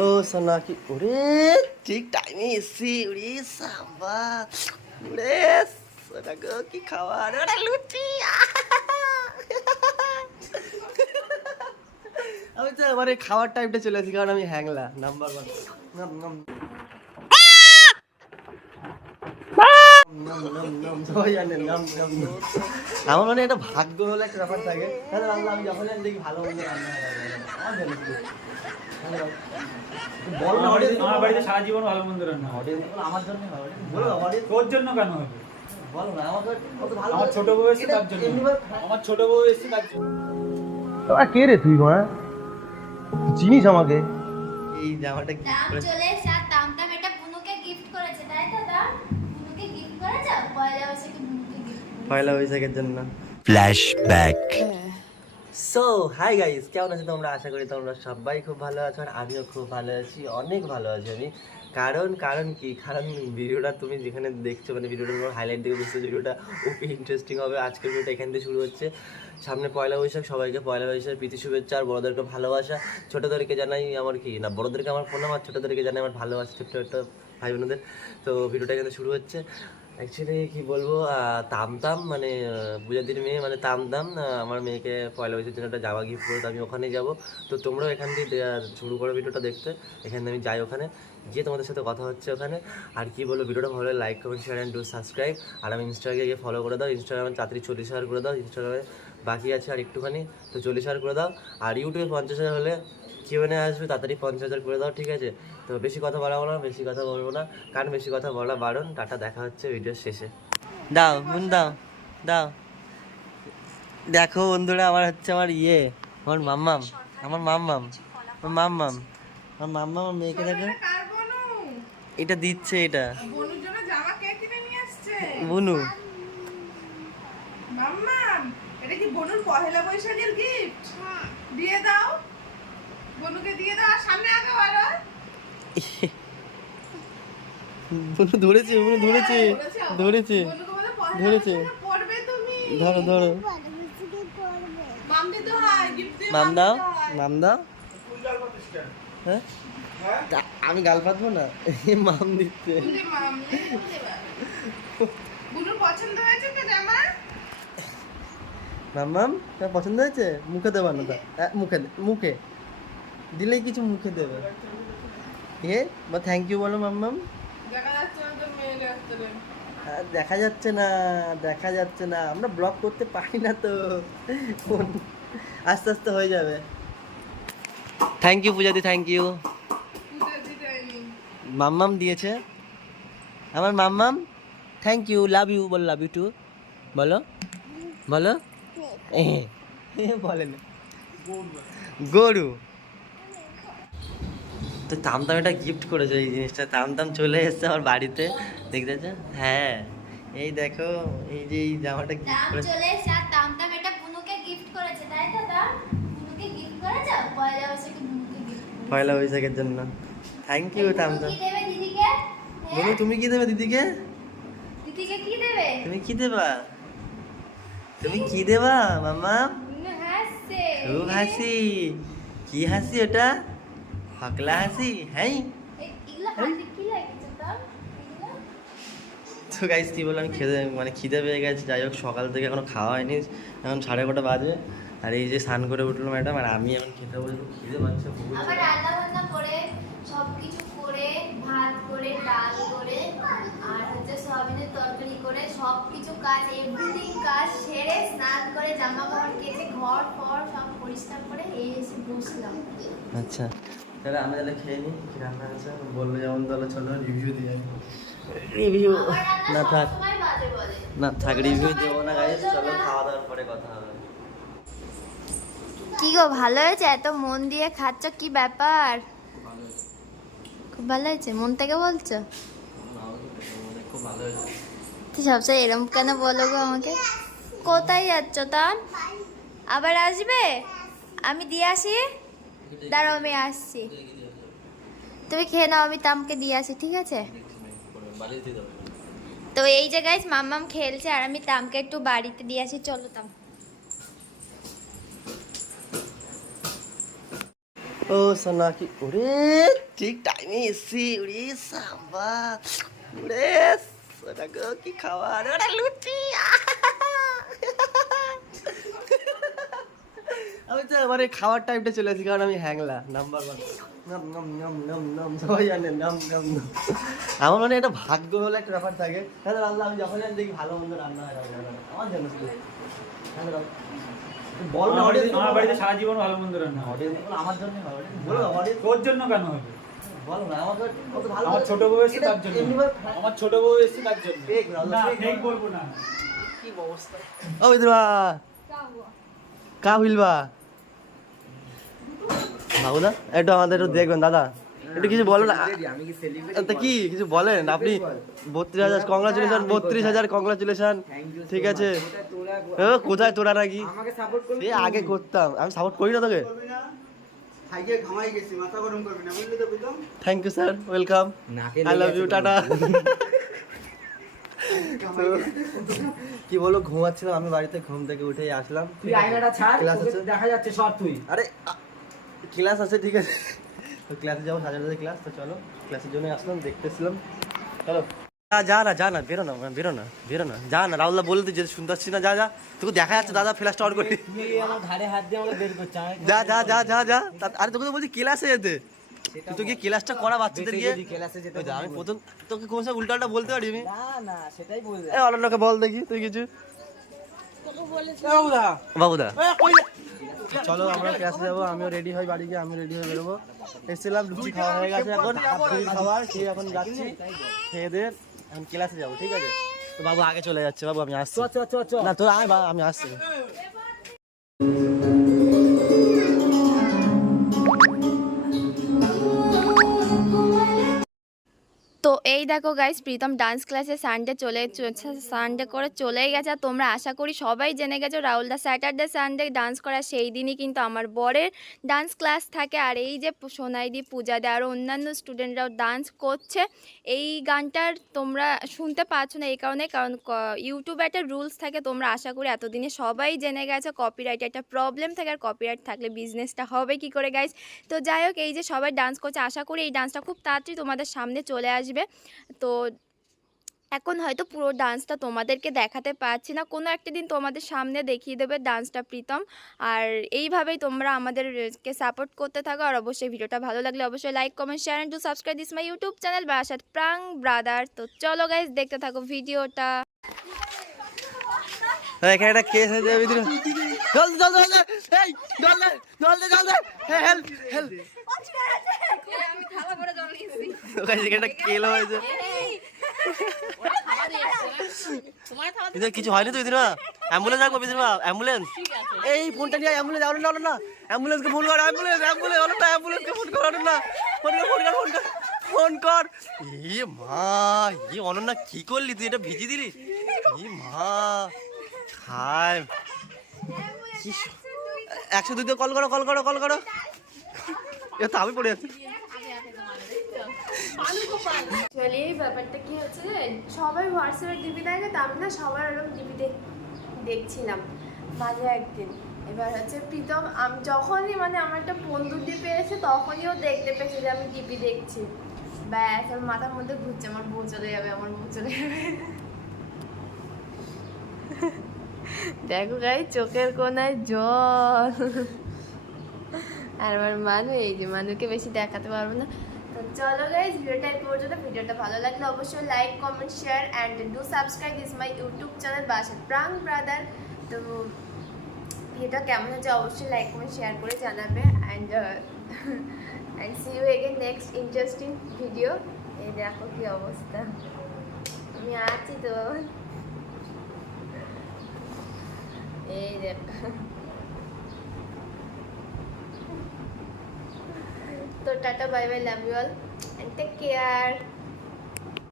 ও সোনা কি ওরে ঠিক টাইমে এসছি ওরে সাম্বা ওরে সোনা গো কি খাবার ওরে লুচি আমি তো আমার এই খাওয়ার টাইমটা চলে আসি কারণ আমি হ্যাংলা নাম্বার 1 আমার মানে একটা ভাগ্য হলে একটা ব্যাপার থাকে তাহলে আমি যখন দেখি ভালো মন্দ রান্না আমার বাড়িতে সারা জীবন ভালো মন্দ রান্না আমার জন্য তোর জন্য কেন হবে? বলো না আমাকে আমার ছোট বউ এসে তার জন্য, আমার ছোট বউ এসে তার জন্য। তোরা কে রে তুই ঘোড়া চিনিস আমাকে? এই জামাটা কি দাম চলে এসে আর তামতাম এটা বুনুকে গিফট করেছে তাই তো দাম বুনুকে গিফট করেছে পয়লা বৈশাখে বুনুকে গিফট পয়লা বৈশাখের জন্য ফ্ল্যাশব্যাক। সো হাই গাইস, কেমন আছো তোমরা? আশা করি তোমরা সবাই খুব ভালো আছো আর আমিও খুব ভালো আছি, অনেক ভালো আছি আমি। কারণ কি ভিডিওটা তুমি যেখানে দেখছো মানে ভিডিওটা তোমার হাইলাইট দিয়ে বুঝতে ভিডিওটা ওকে ইন্টারেস্টিং হবে। আজকের ভিডিওটা এখান থেকে শুরু হচ্ছে। সামনে পয়লা বৈশাখ, সবাইকে পয়লা বৈশাখ প্রীতি শুভেচ্ছা আর বড়োদেরকে ভালোবাসা। ছোটোদেরকে জানাই আমার কি না বড়োদেরকে আমার প্রণাম আর ছোটোদেরকে জানাই আমার ভালোবাসা ছোট্ট একটা ভাই বোনদের। তো ভিডিওটা এখানে শুরু হচ্ছে। অ্যাকচুয়ালি কী বলবো, তামতাম মানে পূজাদির মেয়ে মানে তামতাম আমার মেয়েকে পয়লা বৈশাখের জন্য একটা জামা গিফট করতে আমি ওখানে যাব। তো তোমরাও এখান দিয়ে শুরু করো ভিডিওটা দেখতে। এখানে আমি যাই, ওখানে গিয়ে তোমাদের সাথে কথা হচ্ছে ওখানে। আর কি বলবো, ভিডিওটা ভালো লাগে like comment share and do subscribe. আর আমি ইনস্টাগ্রামে গিয়ে ফলো করে দাও। ইনস্টাগ্রামে তাড়াতাড়ি 40,000 করে দাও। ইনস্টাগ্রামে বাকি আছে আর একটুখানি, তো 40,000 করে দাও। আর ইউটিউবে 50,000 হলে কিউএনএ আসবে, তাড়াতাড়ি 50,000 করে দাও, ঠিক আছে? তো বেশি কথা বাড়াবো না, বেশি কথা বলবো না, কারণ বেশি কথা বলা বারণ। টাটা, দেখা হচ্ছে ভিডিওর শেষে। দাও বোন দাও দাও। দেখো বন্ধুরা, আমার হচ্ছে আমার আমার মাম্মাম আমার মাম্মাম আমার মাম্মাম আমার মাম্মা আমার মেয়েকে দেখো এটা দিচ্ছে, এটা বনুর জন্য জামা কে কিনে নিয়ে আসছে? বুনু। মাম্মাম, এটা কি বনুর পহেলা বৈশাখের গিফট? দিয়ে দাও, বনুকে দিয়ে দাও। আর সামনে আগে বাড়ো। বুনু ধরেছে, বুনু ধরেছে ধরেছে বনুকে বলে পহেলা ধরেছে। বৈশাখে পড়বে তুমি। ধরো ধরো, মাম দিতে হয়, গিফট দিয়ে মাম দাও দিতে হয়। মাম দাও। হ্যাঁ আমি গাল পাতবো না, মাম দিচ্ছে। বলতে মাম নেই, বলতে পারো। বনুর পছন্দ হয়েছে তো জামা? মাম্মাম তোমার পছন্দ হয়েছে? মুখে দেবা না তা মুখে মুখে দিলেই কিছু মুখে দেবে। বা থ্যাংক ইউ বলো মাম্মাম। দেখা যাচ্ছে না তো মেয়ের আসতে। দেখা যাচ্ছে না, দেখা যাচ্ছে না, আমরা ব্লগ করতে পারি না তো, আস্তে আস্তে হয়ে যাবে। থ্যাংক ইউ পূজাদি, থ্যাংক ইউ। পূজা দিতে হয়নি। মাম্মাম দিয়েছে আমার মাম্মাম, থ্যাংক ইউ, লাভ ইউ বল, লাভ ইউ টু বলো বলো। বলে না গরু। তো তামতাম এটা গিফট করেছে এই জিনিসটা, তামতাম চলে এসেছে আমার বাড়িতে, দেখতেছে? হ্যাঁ এই দেখো, এই যে এই জামাটা গিফট দাম করেছে। চলে এসে আর তামতাম এটা বুনুকে গিফট করেছে তাই তো দাম বুনুকে গিফট করেছে পয়লা বৈশাখে বুনুকে গিফট পয়লা বৈশাখের জন্য থ্যাংক ইউ তামতাম। কি দেবে দিদিকে? বলো তুমি কি দেবে দিদিকে? দিদিকে কি দেবে? তুমি কি দেবা? তুমি কি দেবা মাম্মা? বুনু হাসছে। খুব হাসি। কি হাসি ওটা? ফাকলা হাসি। হ্যাঁ এগুলো হাসি কি লাগছে তোর? তো গাইস কি বলবো, আমি খিদে পেয়ে গেছে। যাই হোক, সকাল থেকে এখনো খাওয়া হয়নি, এখন 11:30 বাজে। আর এই যে স্নান করে উঠলো ম্যাডাম, আর আমি এখন খেতে বসবো। খিদে পাচ্ছে বহুত। আবার রান্না বান্না করে সবকিছু করে ভাত করে ডাল করে আর হচ্ছে সয়াবিনের তরকারি করে সবকিছু কাজ এভরিথিং কাজ সেরে স্নান করে জামা কাপড় কেচে ঘর ফর সব পরিষ্কার করে এই এসে বসলাম। আচ্ছা তাহলে আমি তাহলে খেয়ে নিই, কি রান্না আছে বললো, যেমন তাহলে চলো রিভিউ দিয়ে রিভিউ না থাক সবাই বাজে বলে না থাক, রিভিউ দেবো না গাইস, চলো খাওয়া দাওয়ার পরে কথা হবে। কি গো ভালো হয়েছে? এত মন দিয়ে খাচ্ছ, কি ব্যাপার? খুব ভালো হয়েছে, মন থেকে বলছো? খুব ভালো হয়েছে। তুই সবসময় এরম কেন বলো গো আমাকে? কোথায় যাচ্ছ তাম? আবার আসবে? আমি দিয়ে আসি, দাঁড়াও আমি আসছি। তুমি খেয়ে নাও, আমি তামকে দিয়ে আসি, ঠিক আছে? তো এই যে গাইস মাম্মাম খেলছে আর আমি তামকে একটু বাড়িতে দিয়ে আসি, চলো তাম। ও ও সোনা কি ওরে ঠিক টাইমে এসছি ওরে সাবা ওরে সোনা গো কি খাবার ওরে লুচি আমি তো এবারে খাওয়ার টাইমটা চলে আসি কারণ আমি হ্যাংলা নাম্বার 1 নম নম নম নম নম সবাই জানে নম নম নম আমার মানে একটা ভাগ্য বলে একটা ব্যাপার থাকে হ্যাঁ আল্লাহ আমি যখন দেখি ভালো মন্দ রান্না হয় আমার জন্য শুধু হ্যাঁ বল না আমার বাড়িতে সারা জীবন ভালো মন্দ রান্না হয়। আমার জন্য বলো তোর জন্য কেন হবে? বলো না আমার কত ভালো আমার ছোট বউ এসেছে তার জন্য। আমার ছোট বউ এসেছে তার জন্য। Fake না, না fake ফেক না। বলবো না। কি অবস্থা ও বিদ্রোহা কা হইলবা বাবুদা একটু আমাদের একটু দেখবেন দাদা একটু কিছু বলো না তা কি কিছু বলেন আপনি 32,000 কংগ্রাচুলেশন 32,000 কংগ্রাচুলেশন ঠিক আছে ও কোথায় তোরা নাকি এ আগে করতাম আমি সাপোর্ট করি না তোকে thank you sir welcome I love you tata কি বলো ঘুমাচ্ছিলাম আমি বাড়িতে ঘুম থেকে উঠে আসলাম তুই আয়নাটা ছাড়, ক্লাস তোকে আছে দেখা যাচ্ছে সব তুই। আরে ক্লাস আছে ঠিক আছে তো ক্লাসে যাবো 7:30 ক্লাস তো চলো ক্লাসের জন্য আসলাম দেখতেছিলাম চলো যা না বেরো না যা না রাহুলদা বলতে যে শুনতে পাচ্ছি না যা তোকে দেখা যাচ্ছে দাদা ফ্ল্যাশটা অন করে তুই আমার ঘাড়ে হাত দিয়ে আমাকে বের করছিস। যা আরে তোকে তো বলছি ক্লাসে যেতে তুই কি ক্লাসটা করা বাচ্চাদের গিয়ে ক্লাসে যেতে ওই যা, আমি প্রথম তোকে কোন সময় উল্টাটা বলতে পারি আমি না সেটাই বলছি। এ অনন্যকে বল দেখি তুই কিছু বাবুদা চলো আমরা ক্লাসে যাবো আমিও রেডি হই বাড়ি গিয়ে আমি রেডি হয়ে বেরোবো এসেছিলাম লুচি খাওয়া হয়ে গেছে এখন রাত্রির খাবার খেয়ে এখন যাচ্ছি খেয়ে দিয়ে এখন ক্লাসে যাবো ঠিক আছে তো বাবু আগে চলে যাচ্ছে বাবু আমি আসছি চ না তো আমি আসছি তো এই দেখো গাইস প্রীতম ডান্স ক্লাসে সানডে করে চলেই গেছে আর তোমরা আশা করি সবাই জেনে গেছো রাহুলদা স্যাটারডে সানডে ডান্স করা সেই দিনই কিন্তু আমার বরের ডান্স ক্লাস থাকে আর এই যে সোনাইদি পূজাদি আর অন্যান্য স্টুডেন্টরাও ডান্স করছে এই গানটার তোমরা শুনতে পাচ্ছ না এই কারণে কারণ ইউটিউবে একটা রুলস থাকে তোমরা আশা করি এতদিনে সবাই জেনে গেছো কপিরাইট একটা প্রবলেম থাকে আর কপিরাইট থাকলে বিজনেসটা হবে কি করে গাইস তো যাই হোক এই যে সবাই ডান্স করছে আশা করি এই ডান্সটা খুব তাড়াতাড়ি তোমাদের সামনে চলে আসবে তো এখন হয়তো পুরো ডান্সটা তোমাদেরকে দেখাতে পারছি না কোনো একটা দিন তোমাদের সামনে দেখিয়ে দেবে ডান্সটা প্রীতম আর এইভাবেই তোমরা আমাদেরকে সাপোর্ট করতে থাকো আর অবশ্যই ভিডিওটা ভালো লাগলে অবশ্যই like comment share and to subscribe this my YouTube channel Barasat prank brother তো চলো গাইস দেখতে থাকো ভিডিওটা এখানে একটা কেস হয়ে যাবে জল এই জল হেল্প আমি থালা ভরে জল নিয়েছি ওখানে একটা কেলো হয়েছে এটা কিছু হয়নি তো বিদিনা অ্যাম্বুলেন্স রাখবো বিদিনা অ্যাম্বুলেন্স এই ফোনটা নিয়ে অ্যাম্বুলেন্স আলো না অ্যাম্বুলেন্সকে ফোন কর অ্যাম্বুলেন্স হলো না অ্যাম্বুলেন্সকে ফোন কর না ফোন কর ই মা ই অনন্যা কি করলি তুই এটা ভিজি দিলি ই মা হায় 102 কল করো এ তো আমি পড়ে যাচ্ছি অ্যাকচুয়ালি এই ব্যাপারটা কি হচ্ছে যে সবাই হোয়াটসঅ্যাপে ডিপি দেখে তা আমি না সবার ওরকম ডিপি দেখছিলাম মাঝে একদিন এবার হচ্ছে প্রীতম আমি যখনই মানে আমার একটা বন্ধু ডিপি এসে তখনই ও দেখতে পেয়েছে যে আমি ডিপি দেখছি ব্যাস আমার মাথার মধ্যে ঘুরছে আমার বউ চলে যাবে দেখো গাই চোখের কোনায় জল আর আমার মানু এই যে মানুকে বেশি দেখাতে পারবো না তো চলো গাইজ ভিডিওটা এই পর্যন্ত ভিডিওটা ভালো লাগলে অবশ্যই like comment share and do subscribe this my YouTube channel Barasat prank brother তো ভিডিওটা কেমন হচ্ছে অবশ্যই লাইক কমেন্ট শেয়ার করে জানাবে and see you again next interesting video এই দেখো কি অবস্থা আমি আছি তো এই দেখো তো tata bye bye love you all and take care